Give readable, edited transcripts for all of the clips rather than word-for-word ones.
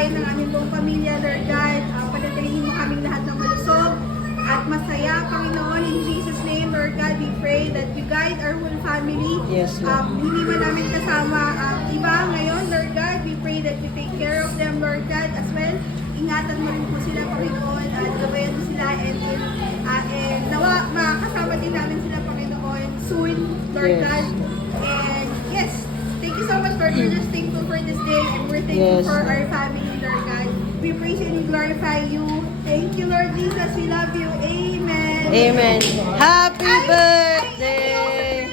bayan ng aming buong pamilya, Lord God. Panatilihin mo kaming lahat ng malusog at masaya, Panginoon. In Jesus' name, Lord God, we pray that you guide our whole family. Yes, Lord. Hindi man namin kasama ang iba ngayon, Lord God. We pray that you take care of them, Lord God, as well. Ingatan mo rin po sila, Panginoon, at gabayan mo sila, and nawa, makakasama din namin sila, Panginoon, soon, Lord Yes. God. And yes, thank you so much, Lord. We're just thankful for this day, and we're thankful Yes. for our family, Lord God. We praise and we glorify you. Thank you, Lord Jesus. We love you. Amen. Amen. Happy Ay, birthday!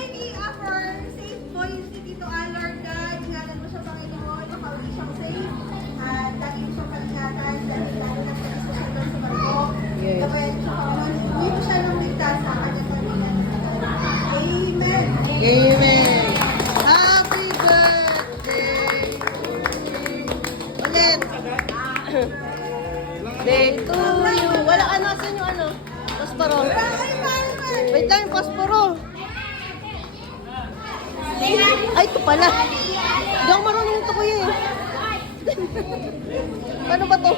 for safe boys si Tito Al, Lord God. Ingatan mo siya, Panginoon. Makauwi siyang safe. At lagi mo siyang palingatan. Dahil lalo na sa gusto siya doon sa barko. Yes. Gabayan mo siya, Panginoon. Hindi mo siya nang ligtas sa kanyang pamilya. Amen. Amen. Happy birthday! Ulit. Day to you. Wala ka na. Saan yung ano? Pasporo. Wait lang yung pasporo. Ay, ito pala. Hindi ako marunong ito, kuya eh. Paano ba to?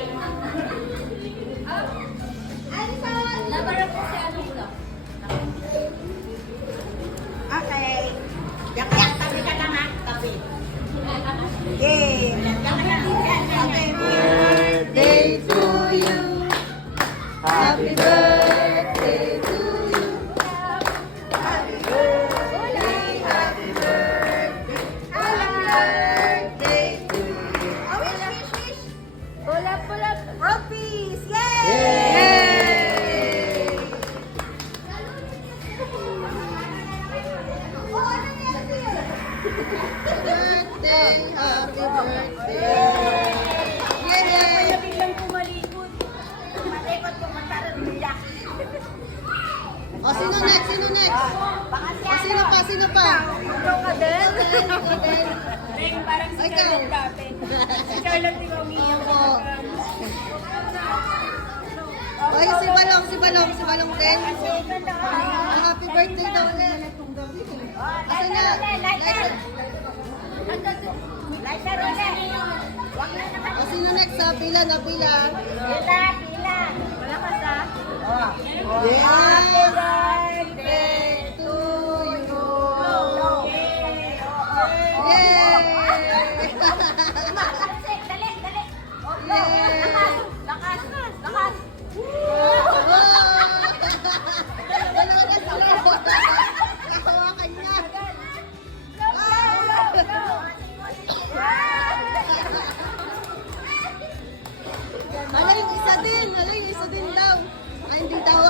Okay. Tabi ka lang ha. Tabi. Yay. Okay. Birthday to you. Happy birthday to you. Happy birthday, happy birthday. Happy birthday to you. Oh, wish. Pula. World peace. Yay! Yay! Oh, ano yan? Birthday, happy birthday. Yay! Biglang pumalikot. Malikot ko magkaroon. O, sino next? Sino next? O, sino pa? Ikaw ka din? Odel. Parang si Ikaw. Charlotte dati. Si Charlotte di ba umiyak? Opo. Oy, si Balong din. Happy birthday daw ulit. Asan na? Lighter ulit. Wag na naman. O, sino next? Pila. Pila. Malakas ah. Happy birthday to you. Yay! Dali. Yay! Lakas. Hawakan niya. Hala, yung isa din daw. Ay, hindi daw.